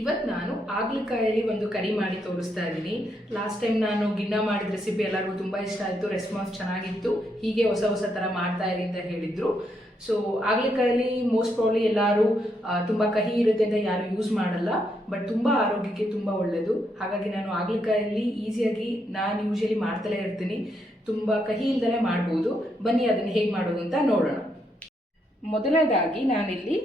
ಇವತ್ತು ನಾನು ಹಾಗಲಕಾಯಲ್ಲಿ ಒಂದು ಕರಿ ಮಾಡಿ ತೋರಿಸ್ತಾ ಇದ್ದೀನಿ. ಲಾಸ್ಟ್ ಟೈಮ್ ನಾನು ಗಿಣ್ಣ ಮಾಡಿದ ರೆಸಿಪಿ ಎಲ್ಲರಿಗೂ ತುಂಬ ಇಷ್ಟ ಆಯಿತು, ರೆಸ್ಪಾನ್ಸ್ ಚೆನ್ನಾಗಿತ್ತು. ಹೀಗೆ ಹೊಸ ಹೊಸ ಥರ ಮಾಡ್ತಾ ಇರಿ ಅಂತ ಹೇಳಿದರು. ಸೊ ಹಾಗಲಕಾಯಲ್ಲಿ ಮೋಸ್ಟ್ ಪ್ರಾಬ್ಲಿ ಎಲ್ಲರೂ ತುಂಬ ಕಹಿ ಇರುತ್ತೆ ಅಂತ ಯಾರು ಯೂಸ್ ಮಾಡಲ್ಲ, ಬಟ್ ತುಂಬ ಆರೋಗ್ಯಕ್ಕೆ ತುಂಬ ಒಳ್ಳೆಯದು. ಹಾಗಾಗಿ ನಾನು ಹಾಗಲಕಾಯಲ್ಲಿ ಈಸಿಯಾಗಿ ನಾನು ಯೂಶಲಿ ಮಾಡ್ತಲೇ ಇರ್ತೀನಿ. ತುಂಬ ಕಹಿ ಇಲ್ದಲೇ ಮಾಡ್ಬೋದು. ಬನ್ನಿ ಅದನ್ನು ಹೇಗೆ ಮಾಡೋದು ಅಂತ ನೋಡೋಣ. ಮೊದಲನೇದಾಗಿ ನಾನಿಲ್ಲಿ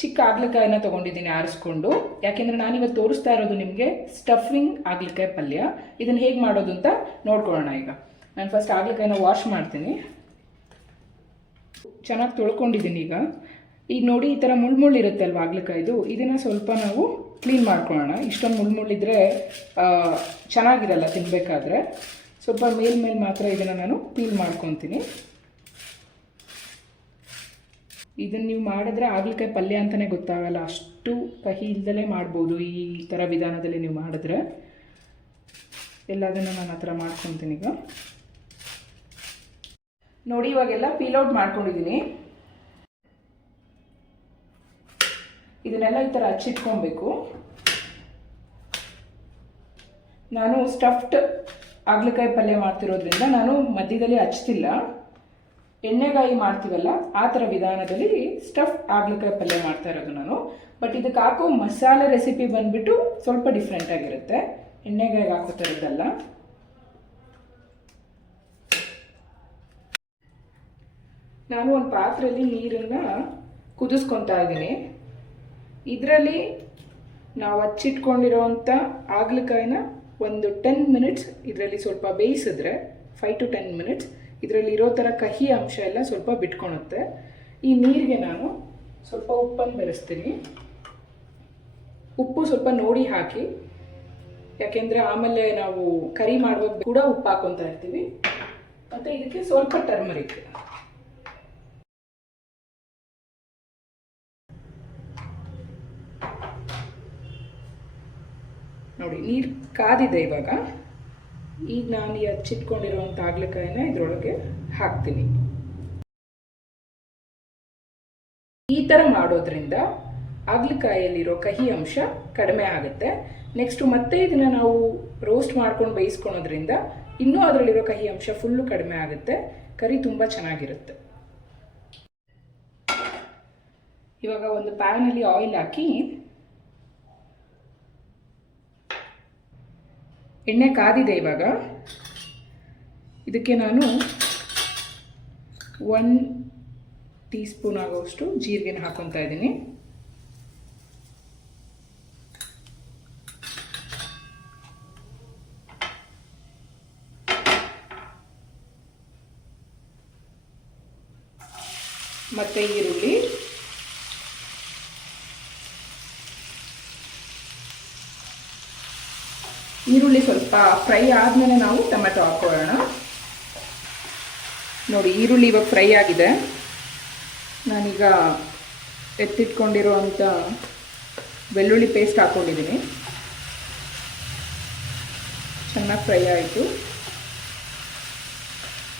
ಚಿಕ್ಕ ಹಾಗಲಕಾಯಿನ ತೊಗೊಂಡಿದ್ದೀನಿ ಆರಿಸ್ಕೊಂಡು. ಯಾಕೆಂದರೆ ನಾನಿವತ್ತು ತೋರಿಸ್ತಾ ಇರೋದು ನಿಮಗೆ ಸ್ಟಫಿಂಗ್ ಹಾಗಲಕಾಯಿ ಪಲ್ಯ. ಇದನ್ನು ಹೇಗೆ ಮಾಡೋದು ಅಂತ ನೋಡ್ಕೊಳ್ಳೋಣ. ಈಗ ನಾನು ಫಸ್ಟ್ ಹಾಗಲಕಾಯಿನ ವಾಶ್ ಮಾಡ್ತೀನಿ. ಚೆನ್ನಾಗಿ ತೊಳ್ಕೊಂಡಿದ್ದೀನಿ. ಈಗ ನೋಡಿ, ಈ ಥರ ಮುಳ್ಳು ಇರುತ್ತಲ್ವ ಹಾಗಲಕಾಯಿದು, ಇದನ್ನು ಸ್ವಲ್ಪ ನಾವು ಕ್ಲೀನ್ ಮಾಡ್ಕೊಳ್ಳೋಣ. ಇಷ್ಟೊಂದು ಮುಳ್ಳಿದ್ರೆ ಚೆನ್ನಾಗಿರಲ್ಲ ತಿನ್ನಬೇಕಾದ್ರೆ. ಸ್ವಲ್ಪ ಮೇಲ್ಮೇಲೆ ಮಾತ್ರ ಇದನ್ನು ನಾನು ಪೀಲ್ ಮಾಡ್ಕೊತೀನಿ. ಇದನ್ನು ನೀವು ಮಾಡಿದ್ರೆ ಹಾಗಲಕಾಯಿ ಪಲ್ಯ ಅಂತಲೇ ಗೊತ್ತಾಗಲ್ಲ, ಅಷ್ಟು ಕಹಿ ಇಲ್ದಲೇ ಮಾಡ್ಬೋದು. ಈ ಥರ ವಿಧಾನದಲ್ಲಿ ನೀವು ಮಾಡಿದ್ರೆ ಎಲ್ಲದನ್ನು ನಾನು ಆ ಥರ ಮಾಡ್ಕೊತೀನಿ. ಈಗ ನೋಡಿ, ಇವಾಗೆಲ್ಲ ಪೀಲ್ಔಟ್ ಮಾಡ್ಕೊಂಡಿದ್ದೀನಿ. ಇದನ್ನೆಲ್ಲ ಈ ಥರ ಹಚ್ಚಿಟ್ಕೊಬೇಕು. ನಾನು ಸ್ಟಫ್ಡ್ ಹಾಗಲಕಾಯಿ ಪಲ್ಯ ಮಾಡ್ತಿರೋದ್ರಿಂದ ನಾನು ಮಧ್ಯದಲ್ಲಿ ಹಚ್ತಿಲ್ಲ. ಎಣ್ಣೆಗಾಯಿ ಮಾಡ್ತೀವಲ್ಲ ಆ ಥರ ವಿಧಾನದಲ್ಲಿ ಸ್ಟಫ್ ಹಾಗಲಕಾಯಿ ಪಲ್ಯ ಮಾಡ್ತಾ ಇರೋದು ನಾನು. ಬಟ್ ಇದಕ್ಕೆ ಹಾಕೋ ಮಸಾಲೆ ರೆಸಿಪಿ ಬಂದುಬಿಟ್ಟು ಸ್ವಲ್ಪ ಡಿಫ್ರೆಂಟ್ ಆಗಿರುತ್ತೆ, ಎಣ್ಣೆಗಾಯಿಗೆ ಹಾಕೋ ಥರದ್ದಲ್ಲ. ನಾನು ಒಂದು ಪಾತ್ರೆಯಲ್ಲಿ ನೀರನ್ನು ಕುದಿಸ್ಕೊತಾ ಇದ್ದೀನಿ. ಇದರಲ್ಲಿ ನಾವು ಹಚ್ಚಿಟ್ಕೊಂಡಿರೋವಂಥ ಹಾಗಲಕಾಯಿನ ಒಂದು 10 ಮಿನಿಟ್ಸ್ ಇದರಲ್ಲಿ ಸ್ವಲ್ಪ ಬೇಯಿಸಿದ್ರೆ, 5 to 10 ಮಿನಿಟ್ಸ್ ಇದರಲ್ಲಿ ಇರೋ ಥರ ಕಹಿ ಅಂಶ ಎಲ್ಲ ಸ್ವಲ್ಪ ಬಿಟ್ಕೊಳುತ್ತೆ. ಈ ನೀರಿಗೆ ನಾನು ಸ್ವಲ್ಪ ಉಪ್ಪನ್ನು ಬೆರೆಸ್ತೀನಿ. ಉಪ್ಪು ಸ್ವಲ್ಪ ನೋಡಿ ಹಾಕಿ, ಯಾಕೆಂದರೆ ಆಮೇಲೆ ನಾವು ಕರಿ ಮಾಡುವಾಗ ಕೂಡ ಉಪ್ಪು ಹಾಕೊತಾ ಇರ್ತೀವಿ. ಮತ್ತು ಇದಕ್ಕೆ ಸ್ವಲ್ಪ ಟರ್ಮರಿಕ್. ನೋಡಿ, ನೀರು ಕಾದಿದೆ. ಈಗ ನಾನು ಈ ಹಚ್ಚಿಟ್ಕೊಂಡಿರುವಂಥ ಹಾಗಲಕಾಯಿನ ಇದರೊಳಗೆ ಹಾಕ್ತೀನಿ. ಈ ಥರ ಮಾಡೋದ್ರಿಂದ ಹಾಗಲಕಾಯಲ್ಲಿರೋ ಕಹಿ ಅಂಶ ಕಡಿಮೆ ಆಗುತ್ತೆ. ನೆಕ್ಸ್ಟು ಮತ್ತೆ ಇದನ್ನು ನಾವು ರೋಸ್ಟ್ ಮಾಡ್ಕೊಂಡು ಬೇಯಿಸ್ಕೊಳೋದ್ರಿಂದ ಇನ್ನೂ ಅದರಲ್ಲಿರೋ ಕಹಿ ಅಂಶ ಫುಲ್ಲು ಕಡಿಮೆ ಆಗುತ್ತೆ. ಕರಿ ತುಂಬ ಚೆನ್ನಾಗಿರುತ್ತೆ. ಇವಾಗ ಒಂದು ಪ್ಯಾನಲ್ಲಿ ಆಯಿಲ್ ಹಾಕಿ, ಎಣ್ಣೆ ಕಾದಿದೆ. ಇವಾಗ ಇದಕ್ಕೆ ನಾನು 1 ಟೀ ಸ್ಪೂನ್ ಆಗೋಷ್ಟು ಜೀರಿಗೆನ ಹಾಕೊತಾ ಇದ್ದೀನಿ. ಮತ್ತು ಈರುಳ್ಳಿ, ಸ್ವಲ್ಪ ಫ್ರೈ ಆದಮೇಲೆ ನಾವು ಟೊಮೆಟೊ ಹಾಕೊಳ್ಳೋಣ. ನೋಡಿ, ಈರುಳ್ಳಿ ಇವಾಗ ಫ್ರೈ ಆಗಿದೆ. ನಾನೀಗ ಎತ್ತಿಟ್ಕೊಂಡಿರುವಂಥ ಬೆಳ್ಳುಳ್ಳಿ ಪೇಸ್ಟ್ ಹಾಕ್ಕೊಂಡಿದ್ದೀನಿ. ಚೆನ್ನಾಗಿ ಫ್ರೈ ಆಯಿತು.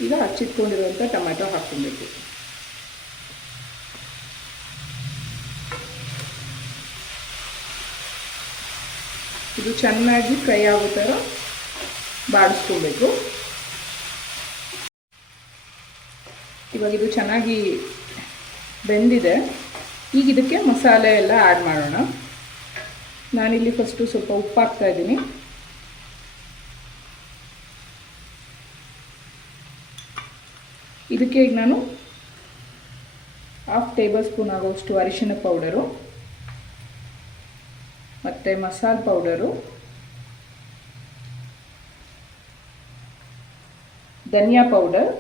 ಈಗ ಹಚ್ಚಿಟ್ಕೊಂಡಿರುವಂಥ ಟೊಮೆಟೊ ಹಾಕ್ಕೊಬೇಕು. ಇದು ಚೆನ್ನಾಗಿ ಫ್ರೈ ಆಗೋ ಥರ ಬಾಡಿಸ್ಕೋಬೇಕು. ಇವಾಗ ಇದು ಚೆನ್ನಾಗಿ ಬೆಂದಿದೆ. ಈಗ ಇದಕ್ಕೆ ಮಸಾಲೆ ಎಲ್ಲ ಆ್ಯಡ್ ಮಾಡೋಣ. ನಾನಿಲ್ಲಿ ಫಸ್ಟು ಸ್ವಲ್ಪ ಉಪ್ಪು ಹಾಕ್ತಾ ಇದ್ದೀನಿ. ಇದಕ್ಕೆ ಈಗ ನಾನು 1/2 ಟೇಬಲ್ ಸ್ಪೂನ್ ಆಗೋಷ್ಟು ಅರಿಶಿನ ಪೌಡರು, ಮತ್ತು ಮಸಾಲೆ ಪೌಡರು, ಧನಿಯಾ ಪೌಡರ್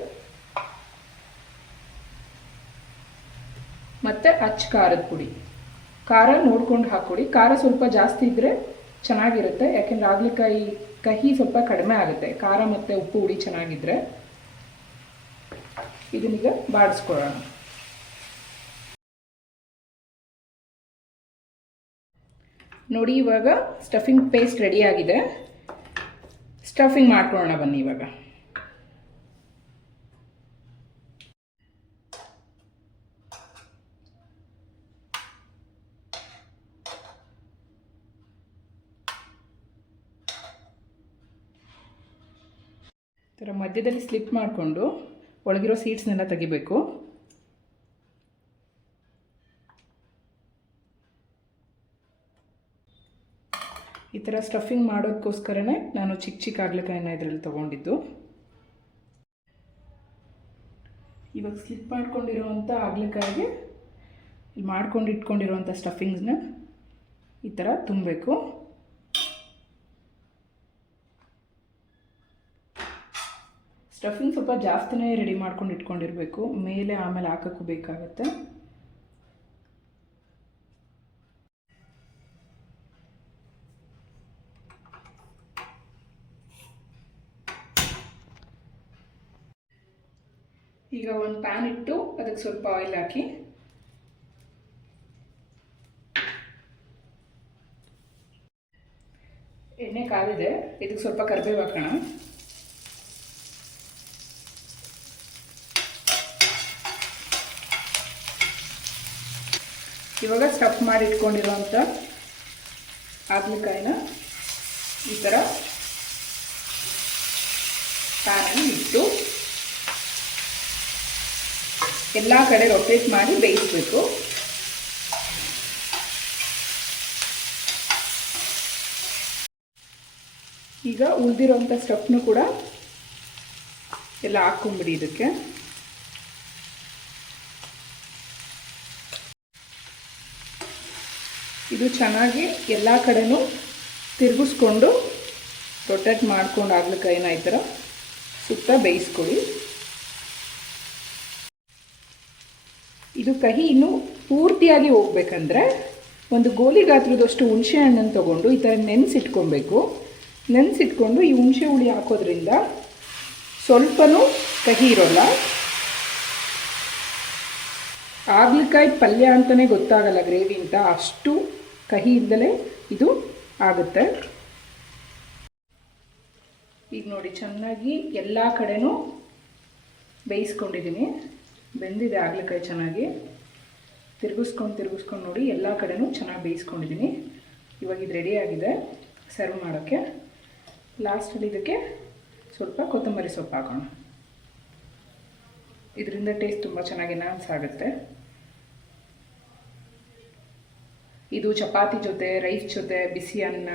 ಮತ್ತು ಖಾರದ ಪುಡಿ. ಖಾರ ನೋಡ್ಕೊಂಡು ಹಾಕ್ಕೊಡಿ. ಖಾರ ಸ್ವಲ್ಪ ಜಾಸ್ತಿ ಇದ್ದರೆ ಚೆನ್ನಾಗಿರುತ್ತೆ, ಯಾಕೆಂದರೆ ಹಾಗಲಕಾಯಿ ಕಹಿ ಸ್ವಲ್ಪ ಕಡಿಮೆ ಆಗುತ್ತೆ ಖಾರ ಮತ್ತು ಉಪ್ಪು ಹುಡಿ ಚೆನ್ನಾಗಿದ್ದರೆ. ಇದನ್ನೀಗ ಬಾಡಿಸ್ಕೊಳ್ಳೋಣ. ನೋಡಿ, ಇವಾಗ ಸ್ಟಫಿಂಗ್ ಪೇಸ್ಟ್ ರೆಡಿಯಾಗಿದೆ. ಸ್ಟಫಿಂಗ್ ಮಾಡ್ಕೊಳ್ಳೋಣ ಬನ್ನಿ. ಇವಾಗ ಥರ ಮಧ್ಯದಲ್ಲಿ ಸ್ಲಿಪ್ ಮಾಡಿಕೊಂಡು ಒಳಗಿರೋ ಸೀಡ್ಸ್ನೆಲ್ಲ ತೆಗಿಬೇಕು. ಈ ಥರ ಸ್ಟಫಿಂಗ್ ಮಾಡೋದಕ್ಕೋಸ್ಕರನೇ ನಾನು ಚಿಕ್ಕ ಚಿಕ್ಕ ಹಾಗಲಕಾಯಿನ ಇದರಲ್ಲಿ ತೊಗೊಂಡಿದ್ದು. ಇವಾಗ ಸ್ಲಿಪ್ ಮಾಡ್ಕೊಂಡಿರೋವಂಥ ಹಾಗಲಕಾಯಿಗೆ ಇಲ್ಲಿ ಮಾಡ್ಕೊಂಡು ಇಟ್ಕೊಂಡಿರೋವಂಥ ಸ್ಟಫಿಂಗ್ಸ್ನ ಈ ಥರ ತುಂಬಬೇಕು. ಸ್ಟಫಿಂಗ್ ಸ್ವಲ್ಪ ಜಾಸ್ತಿನೇ ರೆಡಿ ಮಾಡ್ಕೊಂಡು ಇಟ್ಕೊಂಡಿರಬೇಕು, ಮೇಲೆ ಆಮೇಲೆ ಹಾಕೋಕ್ಕೂ ಬೇಕಾಗತ್ತೆ. ಈಗ ಒಂದು ಪ್ಯಾನ್ ಇಟ್ಟು ಅದಕ್ಕೆ ಸ್ವಲ್ಪ ಆಯಿಲ್ ಹಾಕಿ ಎಣ್ಣೆ ಕಾದಿದೆ, ಇದಕ್ಕೆ ಸ್ವಲ್ಪ ಕರಿಬೇವು ಹಾಕೋಣ. ಇವಾಗ ಸ್ಟಫ್ ಮಾಡಿ ಇಟ್ಕೊಂಡಿರೋಂಥ ಹಾಗಲಕಾಯಿನ ಈ ಥರ ಪ್ಯಾನಲ್ಲಿ ಇಟ್ಟು ಎಲ್ಲ ಕಡೆ ರೊಟೇಟ್ ಮಾಡಿ ಬೇಯಿಸಬೇಕು. ಈಗ ಉಳಿದಿರೋಂಥ ಸ್ಟಫ್ನು ಕೂಡ ಎಲ್ಲ ಹಾಕ್ಕೊಂಬಿಡಿ ಇದಕ್ಕೆ. ಇದು ಚೆನ್ನಾಗಿ ಎಲ್ಲ ಕಡೆನೂ ತಿರುಗಿಸ್ಕೊಂಡು ರೊಟೇಟ್ ಮಾಡ್ಕೊಂಡು ಹಾಗಲಕಾಯಿನ ಈ ಥರ ಸುತ್ತ ಬೇಯಿಸ್ಕೊಳ್ಳಿ. ಇದು ಕಹಿ ಇನ್ನೂ ಪೂರ್ತಿಯಾಗಿ ಹೋಗ್ಬೇಕಂದ್ರೆ ಒಂದು ಗೋಲಿ ಗಾತ್ರದಷ್ಟು ಹುಣಸೆ ಹಣ್ಣನ್ನು ತೊಗೊಂಡು ಈ ಥರ ನೆನೆಸಿಟ್ಕೊಬೇಕು. ನೆನೆಸಿಟ್ಕೊಂಡು ಈ ಹುಣಸೆ ಹುಳಿ ಹಾಕೋದ್ರಿಂದ ಸ್ವಲ್ಪನೂ ಕಹಿ ಇರೋಲ್ಲ. ಹಾಗಲಕಾಯಿ ಪಲ್ಯ ಅಂತಲೇ ಗೊತ್ತಾಗಲ್ಲ ಗ್ರೇವಿ ಅಂತ, ಅಷ್ಟು ಕಹಿ ಇದ್ದಲೇ ಇದು ಆಗುತ್ತೆ. ಈಗ ನೋಡಿ ಚೆನ್ನಾಗಿ ಎಲ್ಲ ಕಡೆನೂ ಬೇಯಿಸ್ಕೊಂಡಿದ್ದೀನಿ, ಬೆಂದಿದೆ ಹಾಗಲಕಾಯಿ ಚೆನ್ನಾಗಿ. ತಿರುಗಿಸ್ಕೊಂಡು ನೋಡಿ ಎಲ್ಲ ಕಡೆನೂ ಚೆನ್ನಾಗಿ ಬೇಯಿಸ್ಕೊಂಡಿದ್ದೀನಿ. ಇವಾಗ ಇದು ರೆಡಿಯಾಗಿದೆ ಸರ್ವ್ ಮಾಡೋಕ್ಕೆ. ಲಾಸ್ಟಲ್ಲಿ ಇದಕ್ಕೆ ಸ್ವಲ್ಪ ಕೊತ್ತಂಬರಿ ಸೊಪ್ಪು ಹಾಕೋಣ. ಇದರಿಂದ ಟೇಸ್ಟ್ ತುಂಬ ಚೆನ್ನಾಗಿ ಎನ್ಹಾನ್ಸ್ ಆಗುತ್ತೆ. ಇದು ಚಪಾತಿ ಜೊತೆ, ರೈಸ್ ಜೊತೆ, ಬಿಸಿ ಅನ್ನ,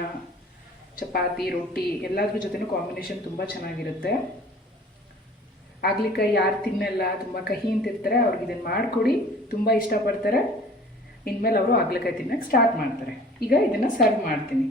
ಚಪಾತಿ, ರೊಟ್ಟಿ ಎಲ್ಲದ್ರ ಜೊತೆನೂ ಕಾಂಬಿನೇಷನ್ ತುಂಬ ಚೆನ್ನಾಗಿರುತ್ತೆ. ಹಾಗಲಕಾಯಿ ಯಾರು ತಿನ್ನಲ್ಲ, ತುಂಬ ಕಹಿ ಅಂತಿರ್ತಾರೆ, ಅವ್ರಿಗೆ ಇದನ್ನು ಮಾಡಿಕೊಡಿ, ತುಂಬ ಇಷ್ಟಪಡ್ತಾರೆ. ಇನ್ಮೇಲೆ ಅವರು ಹಾಗಲಕಾಯಿ ತಿನ್ನೋಕ್ಕೆ ಸ್ಟಾರ್ಟ್ ಮಾಡ್ತಾರೆ. ಈಗ ಇದನ್ನು ಸರ್ವ್ ಮಾಡ್ತೀನಿ.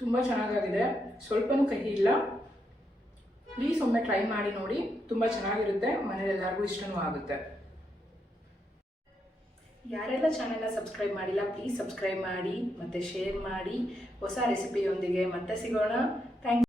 ತುಂಬ ಚೆನ್ನಾಗಾಗಿದೆ, ಸ್ವಲ್ಪನೂ ಕಹಿ ಇಲ್ಲ. ಪ್ಲೀಸ್ ಒಮ್ಮೆ ಟ್ರೈ ಮಾಡಿ ನೋಡಿ, ತುಂಬ ಚೆನ್ನಾಗಿರುತ್ತೆ, ಮನೇಲಿ ಎಲ್ಲರಿಗೂ ಇಷ್ಟನೂ ಆಗುತ್ತೆ. ಯಾರೆಲ್ಲ ಚಾನೆಲ್ನ ಸಬ್ಸ್ಕ್ರೈಬ್ ಮಾಡಿಲ್ಲ ಪ್ಲೀಸ್ ಸಬ್ಸ್ಕ್ರೈಬ್ ಮಾಡಿ ಮತ್ತು ಶೇರ್ ಮಾಡಿ. ಹೊಸ ರೆಸಿಪಿಯೊಂದಿಗೆ ಮತ್ತೆ ಸಿಗೋಣ. Thank you.